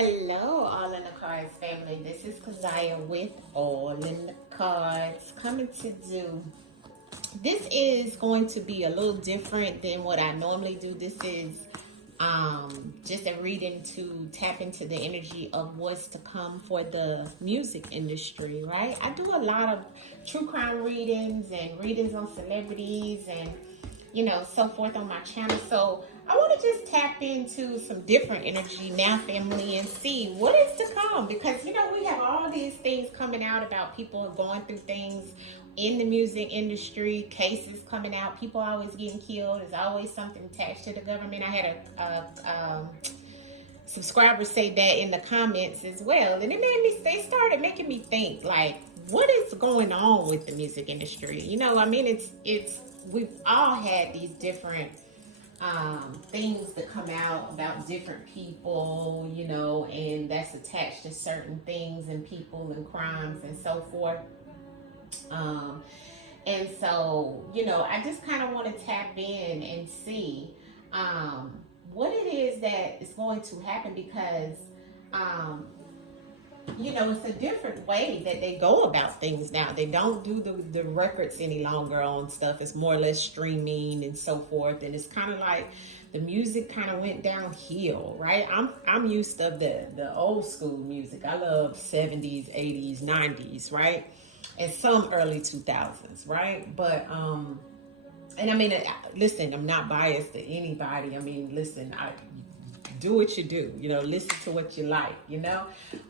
Hello, All in the Cards family. This is Kazaya with All in the Cards coming to do. This is going to be a little different than what I normally do. This is just a reading to tap into the energy of what's to come for the music industry, right? I do a lot of true crime readings and readings on celebrities and so forth on my channel. So I want to just tap into some different energy now, family, and see what is to come. Because, we have all these things coming out about people going through things in the music industry, cases coming out, people always getting killed. There's always something attached to the government. I had a subscriber say that in the comments as well. And they started making me think, like, what is going on with the music industry? We've all had these different things that come out about different people, and that's attached to certain things and people and crimes and so forth. And so, I just kind of want to tap in and see what it is that is going to happen because, it's a different way that they go about things now. They don't do the records any longer on stuff. It's more or less streaming and so forth. And it's kind of like the music kind of went downhill, right? I'm used to the old school music. I love 70s, 80s, 90s, right? And some early 2000s, right? But, listen, I'm not biased to anybody. Listen, do what you do, listen to what you like,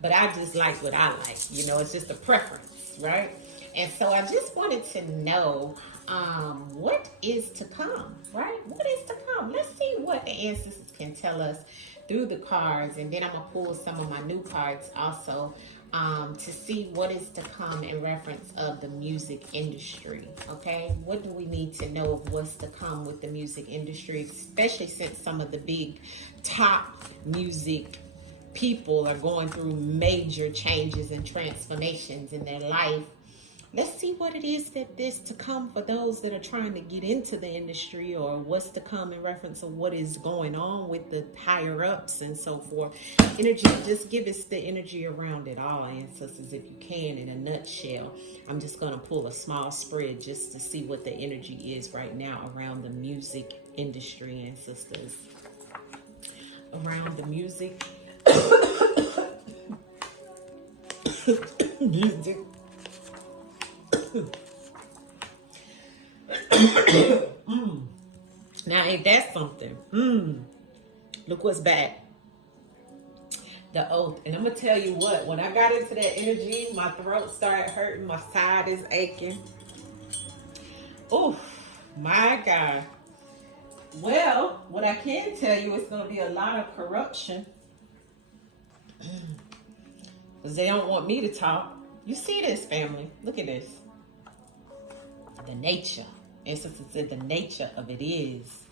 but I just like what I like, it's just a preference, right? And so I just wanted to know what is to come, right? What is to come? Let's see what the ancestors can tell us through the cards, and then I'm gonna pull some of my new cards also to see what is to come in reference of the music industry. Okay, what do we need to know of what's to come with the music industry, especially since some of the big top music people are going through major changes and transformations in their life. Let's see what it is that is to come for those that are trying to get into the industry, or what's to come in reference of what is going on with the higher ups and so forth. Energy, just give us the energy around it all, ancestors, if you can, in a nutshell. I'm just going to pull a small spread just to see what the energy is right now around the music industry, ancestors. Around the music music. Now ain't that something? Look what's back. The oath. And I'm gonna tell you what, when I got into that energy, my throat started hurting, my side is aching. Oh my God. Well, what I can tell you, is gonna be a lot of corruption. Because they don't want me to talk. You see this, family? Look at this. The nature. Ancestors said the nature of it is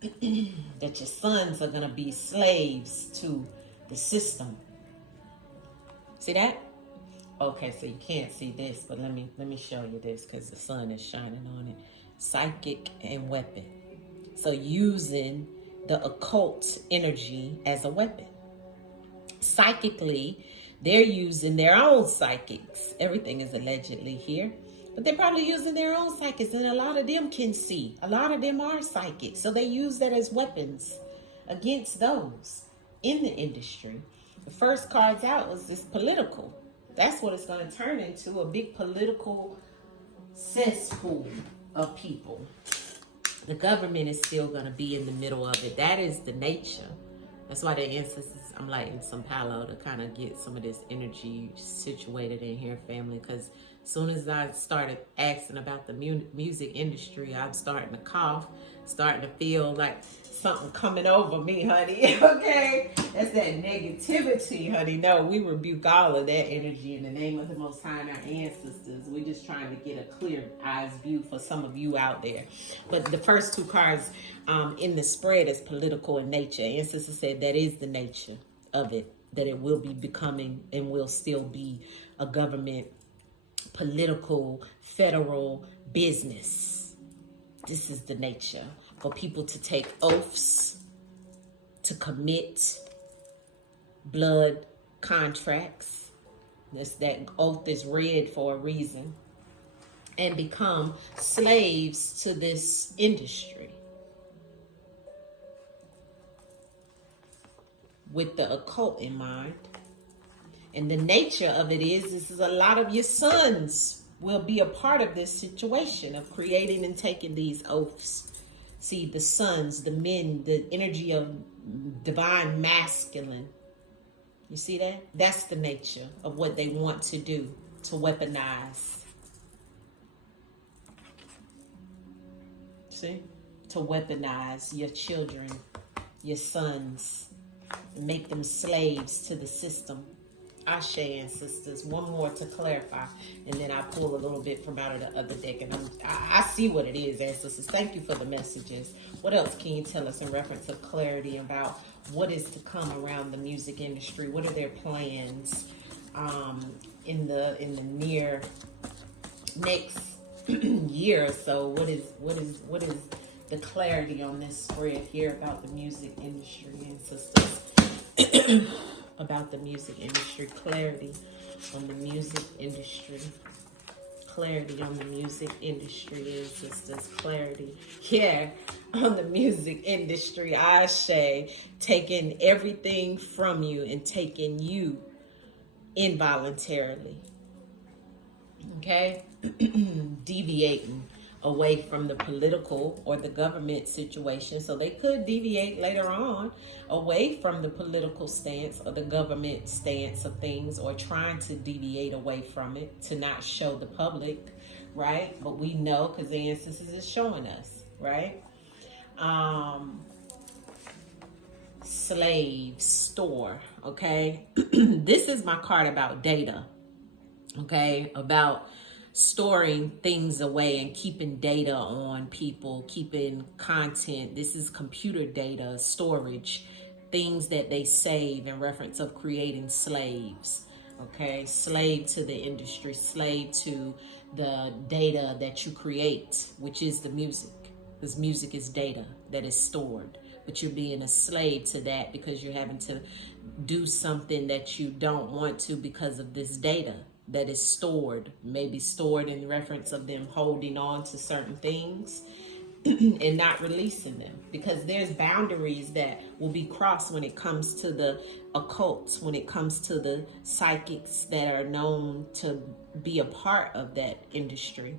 that your sons are gonna be slaves to the system. See that? Okay, so you can't see this, but let me show you this because the sun is shining on it. Psychic and weapon. So using the occult energy as a weapon. Psychically, they're using their own psychics. Everything is allegedly here. But they're probably using their own psychics, and a lot of them can see. A lot of them are psychic. So they use that as weapons against those in the industry. The first cards out was this political. That's what it's going to turn into, a big political cesspool of people. The government is still going to be in the middle of it. That is the nature. That's why the ancestors, I'm lighting some palo to kind of get some of this energy situated in here, family, because as soon as I started asking about the music industry, I'm starting to cough, starting to feel like something coming over me, honey. Okay? That's that negativity, honey. No, we rebuke all of that energy in the name of the Most High and our ancestors. We're just trying to get a clear eyes view for some of you out there. But the first two cards in the spread is political in nature. Ancestors said that is the nature of it, that it will be becoming and will still be a government, political, federal business. This is the nature for people to take oaths, to commit blood contracts. That oath is read for a reason. And become slaves to this industry with the occult in mind. And the nature of it is a lot of your sons will be a part of this situation of creating and taking these oaths. See, the sons, the men, the energy of divine masculine. You see that? That's the nature of what they want to do, to weaponize. See? To weaponize your children, your sons, and make them slaves to the system. Ashe, ancestors. One more to clarify, and then I pull a little bit from out of the other deck, and I see what it is, ancestors. Thank you for the messages. What else can you tell us in reference of clarity about what is to come around the music industry? What are their plans in the near next year or so? What is the clarity on this spread here about the music industry, ancestors? About the music industry, clarity on the music industry, clarity on the music industry, ancestors, clarity, yeah, on the music industry. Ashe, taking everything from you and taking you involuntarily, okay? Deviating away from the political or the government situation. So they could deviate later on away from the political stance or the government stance of things, or trying to deviate away from it to not show the public, right? But we know because the ancestors is showing us, right? Slave store, okay? This is my card about data, okay? About storing things away and keeping data on people, keeping content. This is computer data, storage, things that they save in reference of creating slaves, okay? Slave to the industry, slave to the data that you create, which is the music, because music is data that is stored, but you're being a slave to that because you're having to do something that you don't want to because of this data that is stored, maybe stored in reference of them holding on to certain things and not releasing them, because there's boundaries that will be crossed when it comes to the occult, when it comes to the psychics that are known to be a part of that industry.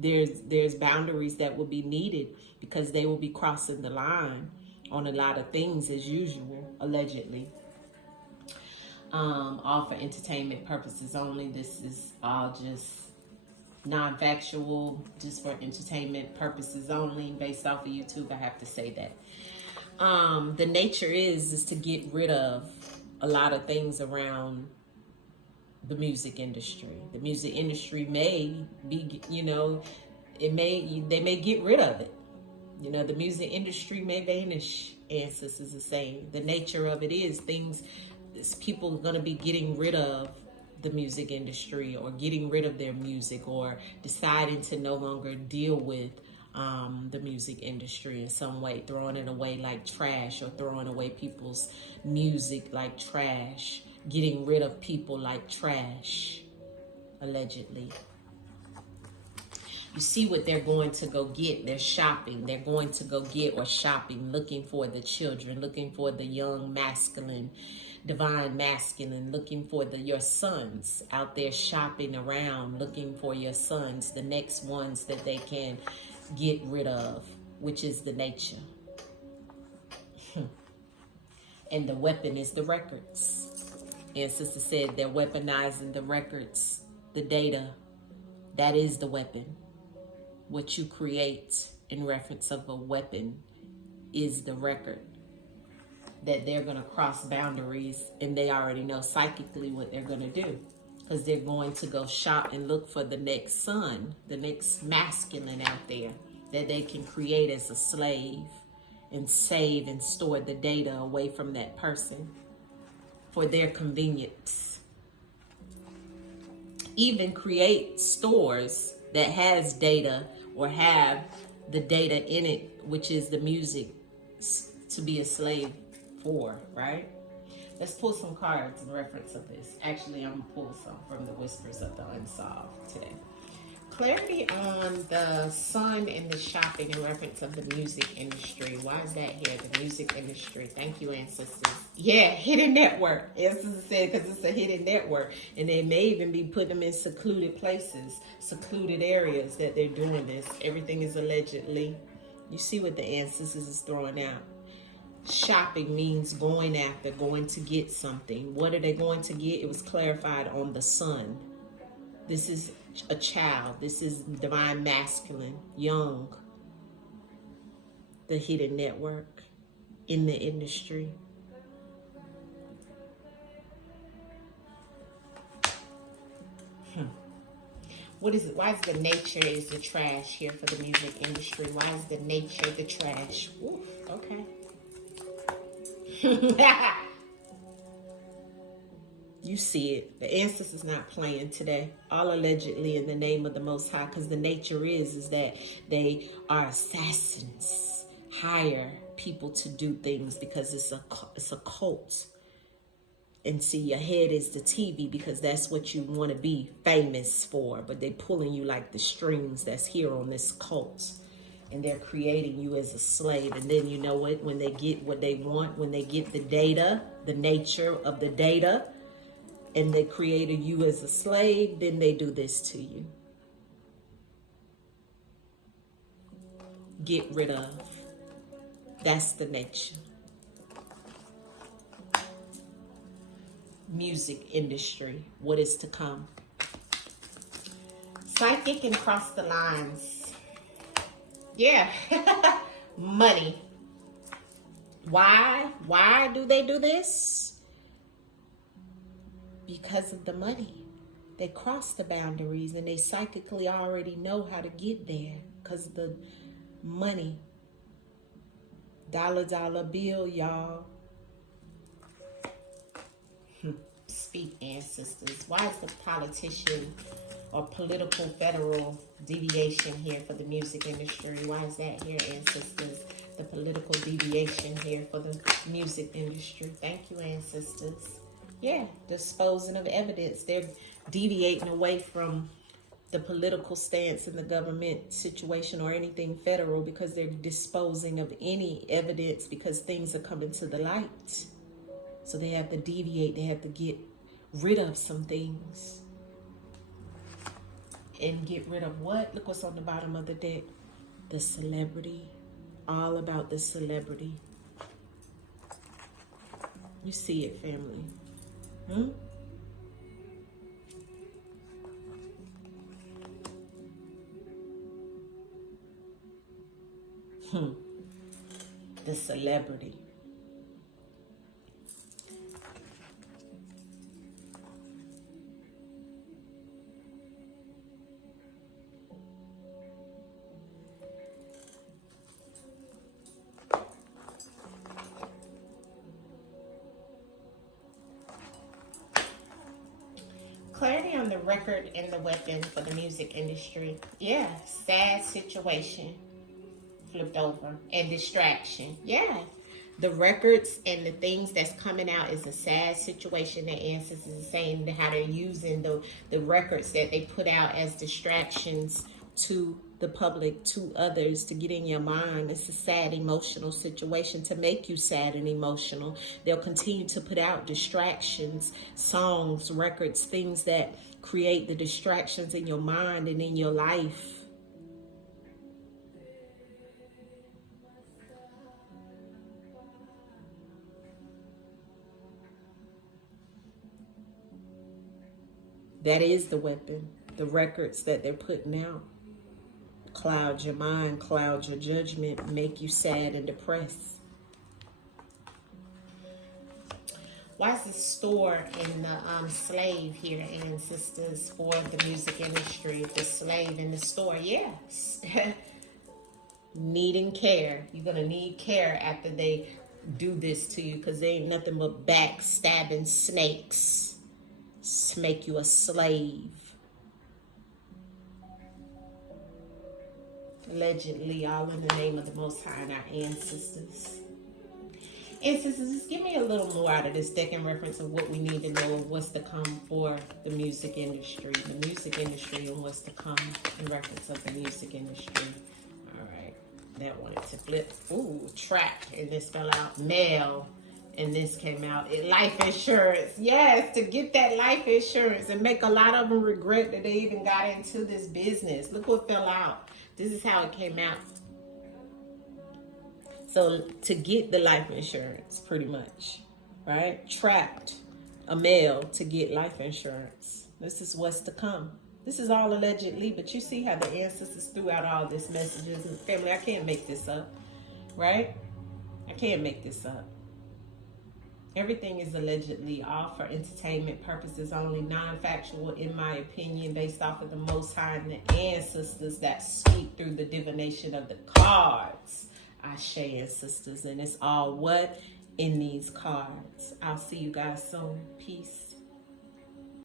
There's boundaries that will be needed because they will be crossing the line on a lot of things as usual, allegedly. All for entertainment purposes only. This is all just non-factual, just for entertainment purposes only, based off of YouTube. I have to say that. The nature is to get rid of a lot of things around the music industry. The music industry may be, they may get rid of it. The music industry may vanish, ancestors are saying. The nature of it is people are going to be getting rid of the music industry, or getting rid of their music, or deciding to no longer deal with the music industry in some way, throwing it away like trash, or throwing away people's music like trash, getting rid of people like trash, allegedly. You see what they're going to go get. They're shopping. They're going to go get or shopping, looking for the children, looking for the young masculine, divine masculine, looking for your sons out there shopping around, looking for your sons, the next ones that they can get rid of, which is the nature. And the weapon is the records. And Sister said they're weaponizing the records, the data. That is the weapon. What you create in reference of a weapon is the record. That they're going to cross boundaries, and they already know psychically what they're going to do, because they're going to go shop and look for the next son, the next masculine out there that they can create as a slave, and save and store the data away from that person for their convenience. Even create stores that has data, or have the data in it, which is the music, to be a slave for, right? Let's pull some cards in reference of this. Actually, I'm going to pull some from the Whispers of the Unsolved today. Clarity on the sun and the shopping in reference of the music industry. Why is that here? The music industry. Thank you, ancestors. Yeah, hidden network. Ancestors said because it's a hidden network. And they may even be putting them in secluded places, secluded areas that they're doing this. Everything is allegedly. You see what the ancestors is throwing out. Shopping means going after, going to get something. What are they going to get? It was clarified on the sun. This is a child. This is divine masculine, young. The hidden network in the industry. What is it? Why is the nature is the trash here for the music industry? Why is the nature the trash? Oof, okay. You see it. The ancestors not playing today. All allegedly in the name of the Most High, because the nature is that they are assassins. Hire people to do things because it's a cult. And see, your head is the TV because that's what you want to be famous for. But they pulling you like the strings that's here on this cult. And they're creating you as a slave. And then you know what? When they get what they want, when they get the data, the nature of the data, and they created you as a slave, then they do this to you. Get rid of. That's the nature. Music industry. What is to come? Psychic and cross the lines. Yeah. Money. Why? Why do they do this? Because of the money. They cross the boundaries and they psychically already know how to get there because of the money. Dollar bill, y'all. Speak, ancestors. Why is the politician or political federal deviation here for the music industry? Why is that here, ancestors? The political deviation here for the music industry. Thank you, ancestors. Yeah, disposing of evidence. They're deviating away from the political stance in the government situation or anything federal because they're disposing of any evidence because things are coming to the light. So they have to deviate. They have to get rid of some things. And get rid of what? Look what's on the bottom of the deck. The celebrity. All about the celebrity. You see it, family. The celebrity. Clarity on the record and the weapon for the music industry. Yeah, sad situation. Flipped over. And distraction. Yeah. The records and the things that's coming out is a sad situation. The ancestors are saying how they're using the records that they put out as distractions to the public, to others, to get in your mind. It's a sad, emotional situation to make you sad and emotional. They'll continue to put out distractions, songs, records, things that create the distractions in your mind and in your life. That is the weapon, the records that they're putting out. Cloud your mind, cloud your judgment, make you sad and depressed. Why is the store in the slave here, ancestors, for the music industry? The slave in the store, yes. Needing care. You're going to need care after they do this to you because they ain't nothing but backstabbing snakes. Make you a slave. Allegedly, all in the name of the Most High and our ancestors. Ancestors, just give me a little more out of this deck in reference of what we need to know of what's to come for the music industry. The music industry and what's to come in reference of the music industry. All right. That wanted to flip. Ooh, track. And this fell out. Mail. And this came out. Life insurance. Yes, to get that life insurance and make a lot of them regret that they even got into this business. Look what fell out. This is how it came out. So to get the life insurance, pretty much, right? Trapped a male to get life insurance. This is what's to come. This is all allegedly, but you see how the ancestors threw out all this messages. And family, I can't make this up, right? I can't make this up. Everything is allegedly, all for entertainment purposes only, non-factual in my opinion, based off of the Most High and the ancestors that speak through the divination of the cards. Ashe, ancestors, and it's all what? In these cards. I'll see you guys soon. Peace.